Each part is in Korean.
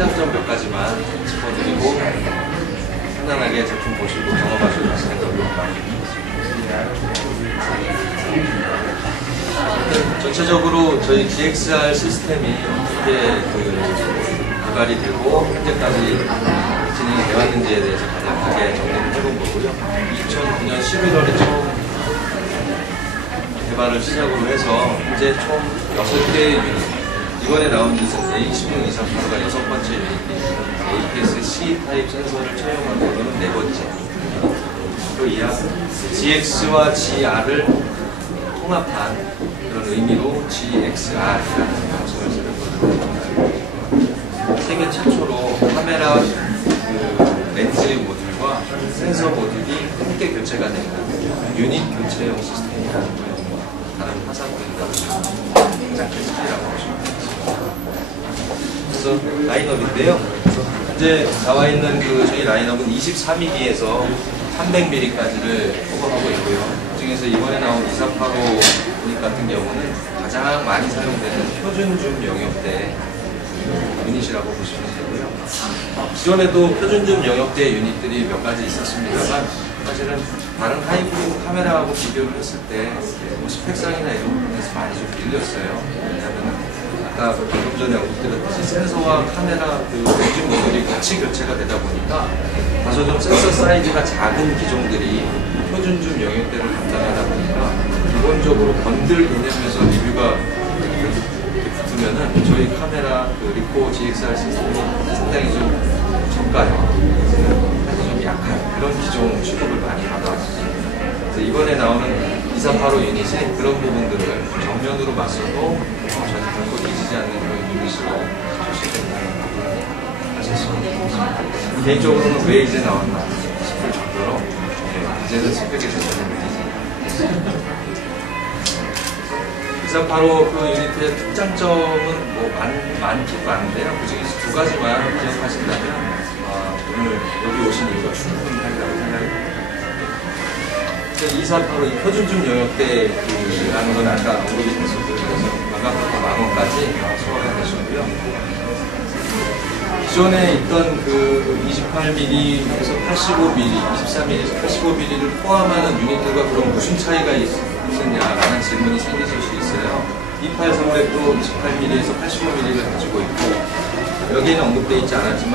장점 몇 가지만 짚어드리고 편안하게 제품 보시고 경험하시고 가시는 걸로 전체적으로 저희 GXR 시스템이 어떻게 개발이 되고 현재까지 진행이 되었는지에 대해서 간략하게 정리를 해본 거고요. 2009년 11월에 처음 개발을 시작으로 해서 현재 총 6개의 유닛, 이번에 나온 A16 238가 6번째 유닛입니다. APS-C 타입 센서를 채용한 거는 4번째. 또 이하 GX와 GR을 통합한 그런 의미로 GXR이라는 명칭을 쓰는 거거든요. 세계 최초로 카메라 렌즈 모듈과 센서 모듈이 함께 교체가 되는 유닛 교체용 시스템이라는 거예요. 다른 타사보다는 굉장히 특이라고 보시면 되겠습니다. 그래서 라인업인데요. 현재 나와 있는 저희 라인업은 24mm에서 300mm까지를 커버하고 있고요. 그중에서 이번에 나온 2485 유닛 같은 경우는 가장 많이 사용되는 표준줌 영역대 유닛이라고 보시면 되고요. 기존에도 표준줌 영역대 유닛들이 몇 가지 있었습니다만 사실은 다른 하이브리드 카메라하고 비교를 했을 때 스펙상이나 이런 부분에서 많이 좀 밀렸어요. 왜냐하면 아까 방금 전에 언급드렸듯이 센서와 카메라 렌즈 모듈이 같이 교체가 되다 보니까 다소 좀 센서 사이즈가 작은 기종들이 표준줌 영역대를 담당하다 보니까 기본적으로 번들 개념에서 리뷰가 붙으면은 저희 카메라 리코 GXR 시스템이 상당히 좀 저가형, 좀 약한 그런 기종 취급을 많이 받아왔습니다. 그래서 이번에 나오는 2485 유닛이 그런 부분들을 정면으로 맞서도 전혀 결코 뒤지지 않는 그런 유닛으로 출시된다는 부분을 하셨습니다. 개인적으로는 왜 이제 나왔나 싶을 정도로 이제는 스펙에서 전혀 느끼지 2485 그 유닛의 특장점은 많긴 많은데요. 그 중에서 두 가지만 기억하신다면 오늘 여기 오신 이유가 충분하리라고 생각이 듭니다. 2485 이 표준줌 영역대라는 건 아까 언급이 됐었고요. 만각부터 만원까지 소화가 되셨고요. 기존에 있던 28mm에서 85mm, 24mm에서 85mm를 포함하는 유닛들과 그럼 무슨 차이가 있느냐라는 질문이 생기실 수 있어요. 2800도 28mm에서 85mm를 가지고 있고 여기에는 언급되어 있지 않았지만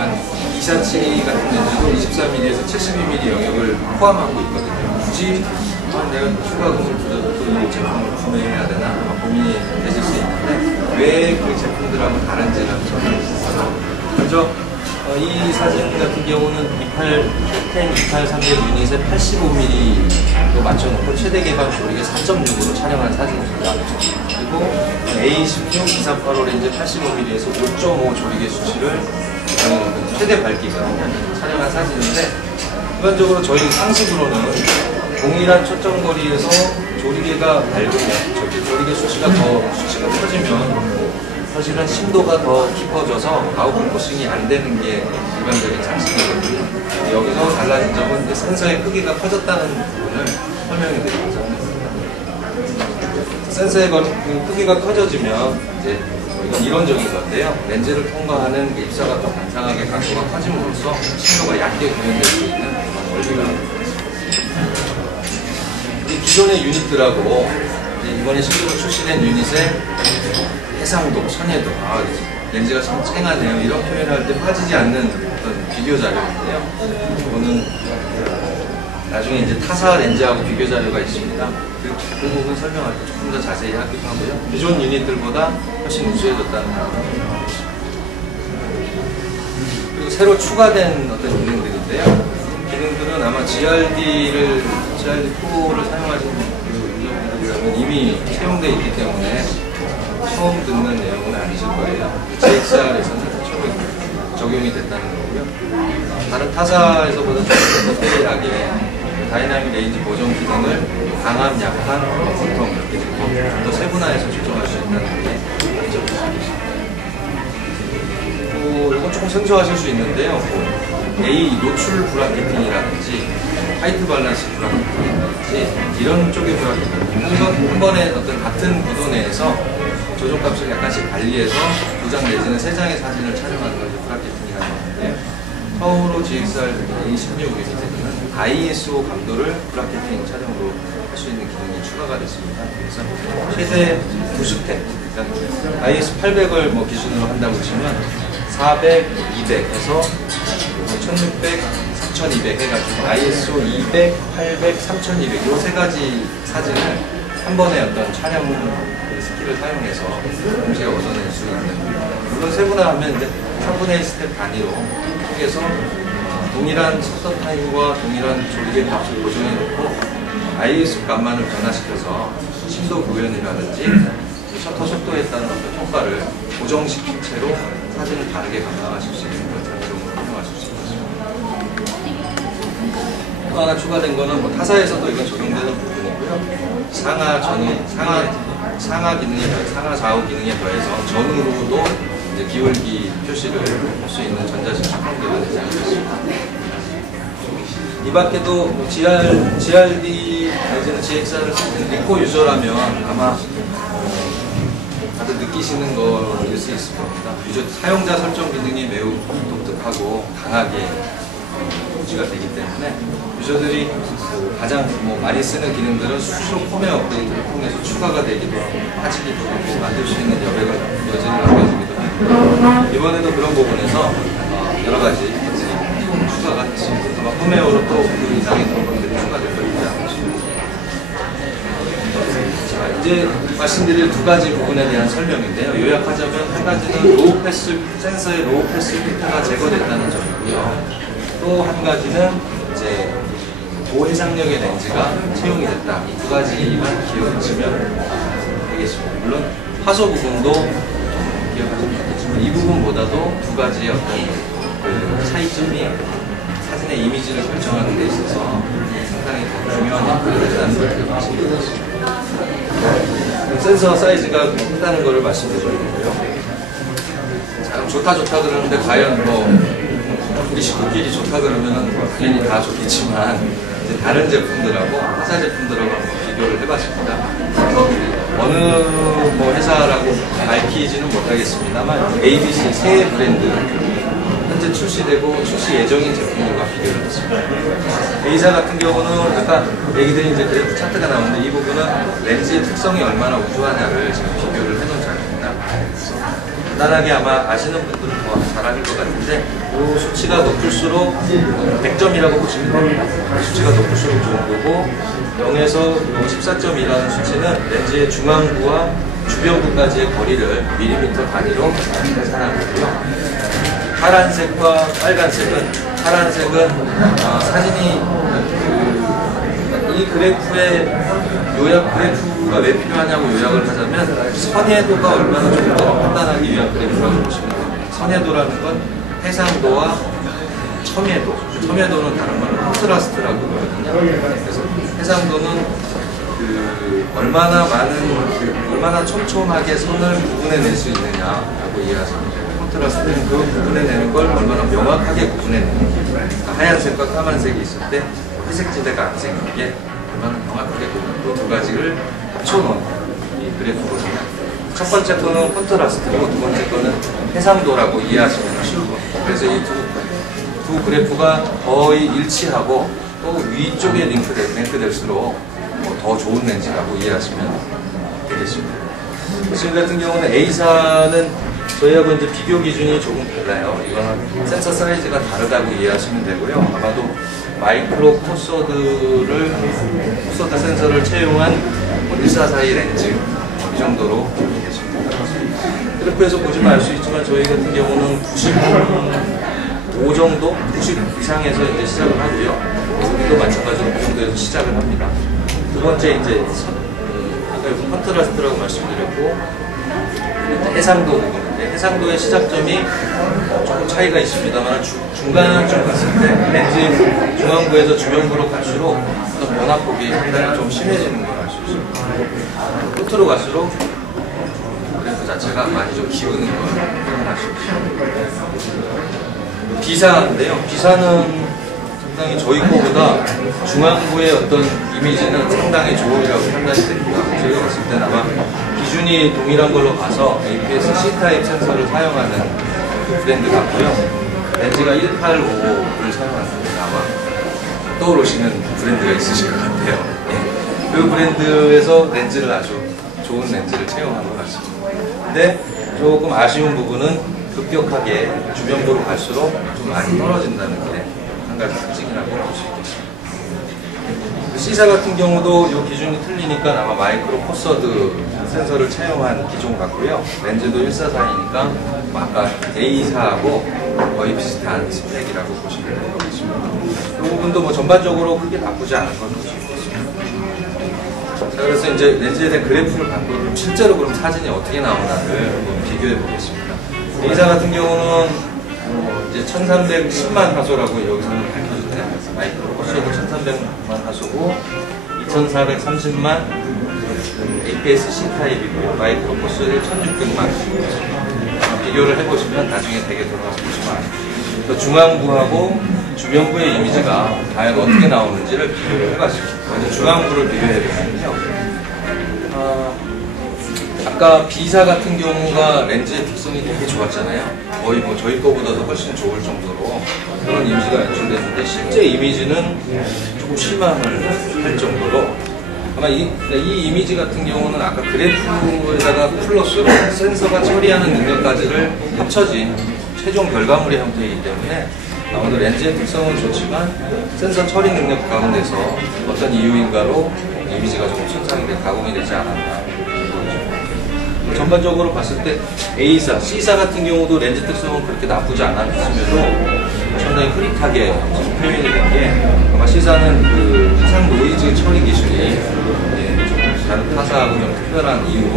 247 같은 렌즈도 24mm에서 72mm 영역을 포함하고 있거든요. 굳이 내가 추가금을 들여도 이 제품을 구매해야 되나 고민이 되실 수 있는데 왜 그 제품들하고 다른지라는 점을 먼저 이 사진 같은 경우는 2830 유닛에 85mm로 맞춰놓고 최대 개방 조리개 4.6으로 촬영한 사진입니다. 그리고 A16 2485 렌즈 85mm에서 5.5 조리개 수치를 최대 밝기가 촬영한 사진인데 일반적으로 저희 상식으로는 동일한 초점거리에서 조리개가 밝으면 조리개 수치가 커지면 사실은 심도가 더 깊어져서 아웃포커싱이 안 되는 게 일반적인 상식이거든요. 여기서 달라진 점은 센서의 크기가 커졌다는 부분을 설명해 드리고자 합니다. 센서의 크기가 커져지면 이제 이건 이론적인 건데요. 렌즈를 통과하는 입사가 더 반상하게 각도가 커짐으로써 심도가 얕게 구현될 수 있는 원리가 있습니다. 기존의 유닛들하고 이번에 실제로 출시된 유닛의 해상도, 선해도, 렌즈가 참 쨍하네요. 이런 표현을 할 때 빠지지 않는 어떤 비교 자료인데요. 이거는 나중에 이제 타사 렌즈하고 비교 자료가 있습니다. 그 부분 설명할 때 조금 더 자세히 하기도 하고요. 기존 유닛들보다 훨씬 우수해졌다는 단어를 설명하고 있습니다. 그리고 새로 추가된 어떤 기능들인데요. 기능들은 아마 GRD4를 사용하신 유저분들이라면 이미 채용되어 있기 때문에 처음 듣는 내용은 아니실 거예요. GXR에서는 처음 적용이 됐다는 거고요. 다른 타사에서보다 조금 더 세밀하게 다이나믹 레인지 보정 기능을 강함, 약함, 보통 이렇게 좀 더 세분화해서 조정할 수 있다는 게 장점이십니다. 이건 조금 생소하실 수 있는데요. A 노출 브라켓팅이라든지 화이트 밸런스 브라켓팅이라든지 이런 쪽의 브라켓팅 한 번에 어떤 같은 구도 내에서 조정값을 약간씩 관리해서 2장 내지는 3장의 사진을 촬영하는 것이 브라켓팅 처음으로 GXR A16mm는 ISO 감도를 브라켓팅 촬영으로 할 수 있는 기능이 추가가 됐습니다. 그래서 최대 90회, 그러니까 ISO 800을 뭐 기준으로 한다고 치면 400, 200에서 1600, 3200 해가지고 ISO 200, 800, 3200 이 세 가지 사진을 한 번에 어떤 촬영 스킬을 사용해서 동시에 얻어낼 수 있는, 물론 세분화하면 이제 3분의 1 스텝 단위로 통해서 동일한 셔터 타임과 동일한 조립의 값을 고정해 놓고 ISO 값만을 변화시켜서 심도 구현이라든지 셔터 속도에 따른 어떤 효과를 고정시킨 채로 사진을 다르게 감당하실 수 있는 그런 장점으로 활용하실 수 있습니다. 또 하나 추가된 거는 뭐 타사에서도 이건 적용되는 부분이고요. 상하 기능에 더해, 상하 좌우 기능에 더해서 전후로도 이제 기울기 표시를 할 수 있는 전자식 슈퍼기가 되지 않겠습니다. 이 밖에도 뭐 GRD 내지는 GXR을 쓰는 리코 유저라면 아마 다들 느끼시는 거일 수 있을 겁니다. 사용자 설정 기능이 매우 독특하고 강하게 유지가 되기 때문에 유저들이 가장 많이 쓰는 기능들은 수시로 폼의 업데이트를 통해서 추가가 되기도 하고 빠지기도 하고 만들 수 있는 여지를 남겨주기도 하고, 이번에도 그런 부분에서 여러 가지 추가가 됐습니다. 아마 폼웨어로 또 그 이상의 부분들이 추가될 거지 않을까 싶습니다. 자, 이제 말씀드릴 두 가지 부분에 대한 설명인데요. 요약하자면 한 가지는 로우 패스, 센서의 로우 패스 필터가 제거됐다는 점이고요. 또 한 가지는 이제 고해상력의 렌즈가 채용이 됐다. 이 두 가지만 기억하시면 되겠습니다. 물론 화소 부분도 기억하시면 되겠지만 이 부분보다도 두 가지의 어떤 그 차이점이 사진의 이미지를 결정하는 데 있어서 상당히 더 중요한 역할을 한다는 걸 기억하시면 되겠습니다. 센서 사이즈가 크다는 것을 말씀드리고요. 자, 좋다 그러는데 과연 뭐 우리 식구끼리 좋다 그러면은 당연히 다 좋겠지만 이제 다른 제품들하고 회사 제품들하고 한번 비교를 해봤습니다. 어느 뭐 회사라고 밝히지는 못하겠습니다만 ABC 세 브랜드 현재 출시되고 출시 예정인 제품들과 비교를 했습니다. A사 같은 경우는 아까 얘기들이 이제 그래프 차트가 나오는데 이 부분은 렌즈의 특성이 얼마나 우수하냐를 지금 비교를 해놓은 자료입니다. 간단하게 아마 아시는 분들은 더 잘 아실 것 같은데 이 수치가 높을수록 100점이라고 보시면 됩니다. 수치가 높을수록 좋은 거고 0에서 14점이라는 수치는 렌즈의 중앙부와 주변부까지의 거리를 밀리미터 단위로 계산한 거고요. 파란색과 빨간색은, 파란색은 사진이 이 그래프의 요약 그래프가 왜 필요하냐고 요약을 하자면 선해도가 얼마나 좋은지를 판단하기 위한 그래프라고 보시면 됩니다. 선해도라는 건 해상도와 첨예도, 첨예도는 다른 말로 콘트라스트라고 그러거든요. 그래서 해상도는 얼마나 촘촘하게 선을 구분해낼 수 있느냐라고 이해하십니다. 콘트라스트는 그 구분해내는 걸 얼마나 명확하게 구분해내는, 그러니까 하얀색과 까만색이 있을 때 회색지대가 안 생기게 얼마나 명확하게 그 두 가지를 합쳐놓은 이 그래프거든요. 첫 번째 거는 콘트라스트고 두 번째 거는 해상도라고 이해하시면 쉬울 겁니다. 그래서 이 두 그래프가 거의 일치하고 또 위쪽에 링크될수록 더 좋은 렌즈라고 이해하시면 되겠습니다. 지금 같은 경우는 A사는 저희하고 이제 비교 기준이 조금 달라요. 이거는 센서 사이즈가 다르다고 이해하시면 되고요. 아마도 마이크로 코소드 센서를 채용한 144이 렌즈 이 정도로 되겠습니다. 그래프에서 보시면 알 수 있지만 저희 같은 경우는 95 정도, 90 이상에서 이제 시작을 하고요. 여기도 마찬가지로 그 정도에서 시작을 합니다. 두 번째 이제 아까 여기 컨트라스트라고 말씀드렸고 해상도 부분인데 해상도의 시작점이 조금 차이가 있습니다만 중간쯤 갔을 때 렌즈 중앙부에서 주변부로 갈수록 어떤 변화폭이 상당히 좀 심해지는 걸 알 수 있습니다. 끝으로 갈수록 그래프 자체가 많이 좀 기우는 걸 확인할 수 있습니다. B사인데요. B사는 상당히 저희 거보다 중앙부의 어떤 이미지는 상당히 좋으리라고 판단이 됩니다. 저희가 봤을 때는 아마 기준이 동일한 걸로 봐서 APS-C 타입 센서를 사용하는 브랜드 같고요. 렌즈가 185를 사용하는데 아마 떠오르시는 브랜드가 있으실 것 같아요. 예. 그 브랜드에서 렌즈를 아주 좋은 렌즈를 채용한 것 같습니다. 근데 조금 아쉬운 부분은 급격하게 주변부로 갈수록 좀 많이 떨어진다는 게 한 가지 특징이라고 볼 수 있겠습니다. C사 같은 경우도 이 기준이 틀리니까 아마 마이크로 포서드 센서를 채용한 기종 같고요. 렌즈도 144이니까 아까 A사하고 거의 비슷한 스펙이라고 보시면 될 것 같습니다. 이 부분도 뭐 전반적으로 크게 나쁘지 않은 건 볼 수 있겠습니다. 자, 그래서 이제 렌즈에 대한 그래프를 갖고 실제로 그럼 사진이 어떻게 나오나를 한번 비교해 보겠습니다. A사 같은 경우는 이제 1310만 화소라고 여기서는 밝혀주네요. 마이크로 포서도 1300만 화소고 2430만 APS-C 타입이고요. 마이크로 포서도 1600만. 비교를 해보시면 나중에 되게 들어가서 보시면 아시죠. 중앙부하고 주변부의 이미지가 과연 어떻게 나오는지를 비교를 해봤습니다. 먼저 중앙부를 비교해보면요. 아까 B사 같은 경우가 렌즈의 특성이 되게 좋았잖아요. 거의 뭐 저희 거보다도 훨씬 좋을 정도로 그런 이미지가 연출됐는데 실제 이미지는 조금 실망을 할 정도로 아마 이 이미지 같은 경우는 아까 그래프에다가 플러스로 센서가 처리하는 능력까지를 합쳐진 최종 결과물의 형태이기 때문에 아무래도 렌즈의 특성은 좋지만 센서 처리 능력 가운데서 어떤 이유인가로 이미지가 조금 손상이 가공이 되지 않았나. 전반적으로 봤을 때 A사, C사 같은 경우도 렌즈 특성은 그렇게 나쁘지 않았음에도 상당히 흐릿하게 표현이 된 게 아마 C사는 그 화상 노이즈 처리 기술이 좀 다른 타사하고 좀 특별한 이유로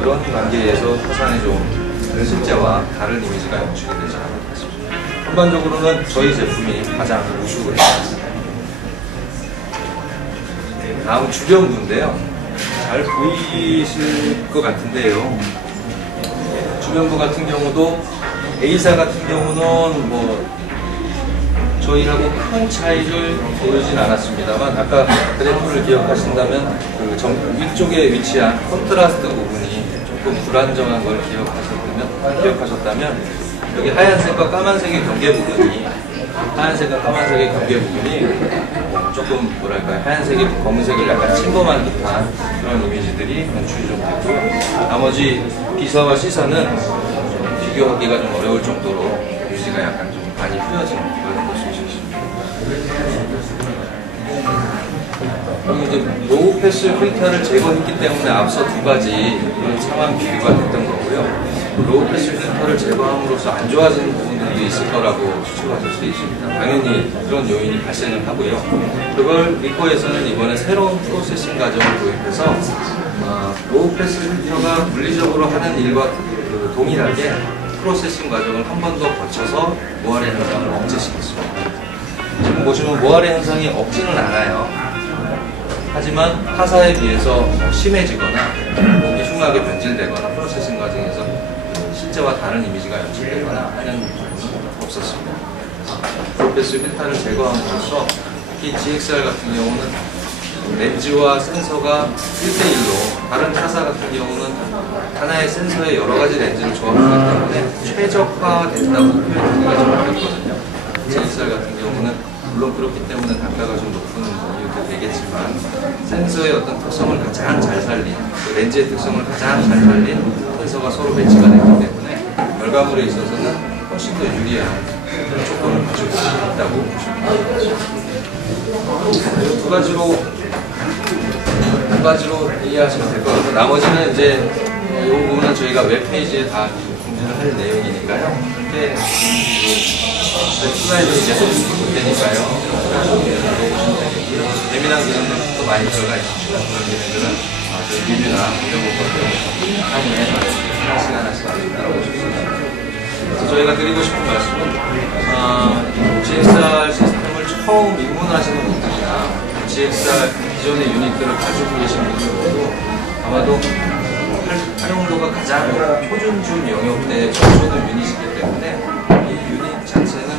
그런 관계에서 화상의 좀 실제와 다른 이미지가 연출이 되지 않았다 싶습니다. 전반적으로는 저희 제품이 가장 우수를 했습니다. 다음 주변부인데요. 잘 보이실 것 같은데요. 주변부 같은 경우도 A사 같은 경우는 뭐 저희하고 큰 차이를 보이진 않았습니다만 아까 그래프를 기억하신다면 그 위쪽에 위치한 컨트라스트 부분이 조금 불안정한 걸 기억하셨다면 여기 하얀색과 까만색의 경계 부분이 조금 뭐랄까요, 하얀색이 검은색을 약간 침범한 듯한 그런 이미지들이 연출이 좀 됐고요. 나머지 B사와 C사는 비교하기가 좀 어려울 정도로 이미지가 약간 좀 많이 흐려진 그런 모습이 있습니다. 그리고 이제 로우 패스 필터를 제거했기 때문에 앞서 두 가지 상황 비교가 됐던 거고요. 로우 패스 필터를 제거함으로써 안 좋아지는 부분들도 있을 거라고 추측하실 수 있습니다. 당연히 그런 요인이 발생을 하고요. 그걸 리코에서는 이번에 새로운 프로세싱 과정을 도입해서 로우 패스 필터가 물리적으로 하는 일과 동일하게 프로세싱 과정을 한 번 더 거쳐서 모아레 현상을 억제시켰습니다. 지금 보시면 모아레 현상이 없지는 않아요. 하지만 타사에 비해서 심해지거나 몸이 흉하게 변질되거나 프로세싱 과정에서 실제와 다른 이미지가 연출되거나 하는 부분은 없었습니다. 로우패스 필터를 제거함으로써 특히 GXR 같은 경우는 렌즈와 센서가 1대1로 다른 타사 같은 경우는 하나의 센서에 여러 가지 렌즈를 조합하기 때문에 최적화된다고 표현하기가 좀 어렵거든요. GXR 같은 경우는 물론 그렇기 때문에 단가가 좀 높은 이유도 되겠지만 센서의 어떤 특성을 가장 잘 살린, 그 렌즈의 특성을 가장 잘 살린 센서가 서로 매치가 됐기 때문에 결과물에 있어서는 훨씬 더 유리한 조건을 가지고 있다고 보시면 됩니다. 두 가지로 이해하시면 될 것 같고 나머지는 이제 이 부분은 저희가 웹페이지에 다 공지를 할 내용이니까요. 그때 슬라이드 계속 볼 테니까요. 재미난 기능들도 많이 들어가 있습니다. 그런 기능들은 저희 리뷰나 이런 것들 향후에 하나씩 따라오실 수 있습니다. 그래서 저희가 드리고 싶은 말씀은 GXR 시스템을 처음 입문하시는 분들이나 GXR 기존의 유닛들을 가지고 계신 분들도 아마도 활용도가 가장 표준준 영역대에 적소된 유닛이기 때문에 이 유닛 자체는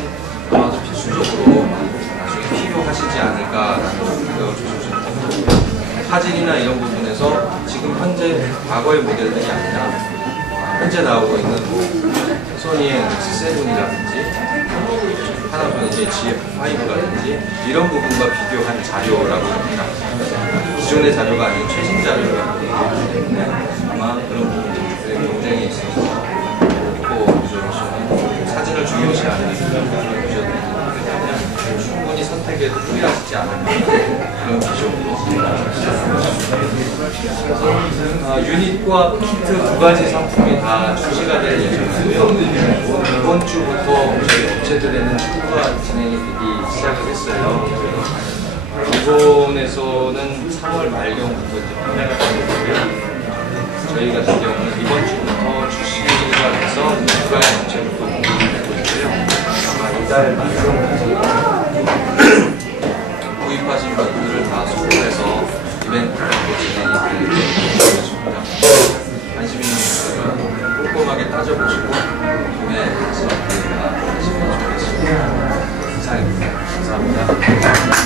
아마도 필수적으로 나중에 필요하시지 않을까라는 생각을 주셨습니다. 사진이나 이런 부분에서 지금 현재 과거의 모델들이 아니라 현재 나오고 있는 최소한 소니의 X7이라든지 파나소닉의 GF5라든지 이런 부분과 비교한 자료라고 합니다. 기존의 자료가 아닌 최신 자료라고 하기 때문에 아마 그런 부분들의 경쟁이 있어서 사진을 중요시 하는 그런 기존들이 충분히 선택에도 후회하시지 않을 그런 기종으로 유닛과 키트 두 가지 상품이 다 출시가 될 예정이고요. 이번 주부터 저희 업체들에는 출고가 진행이 되기 시작을 했어요. 일본에서는 3월 말경부터 이제 판매가 되고요. 저희 같은 경우는 이번 주부터 출시가 돼서 국가의 업체부터 공급이 되고 있고요. 아마 이달 말경부터 구입하신 것들을 다 소분해서 이벤트가 진행이 되는 것입니다. 관심 있는 분들은 꼼꼼하게 따져보시고 구매하시면 좋겠습니다. 이상입니다. 감사합니다.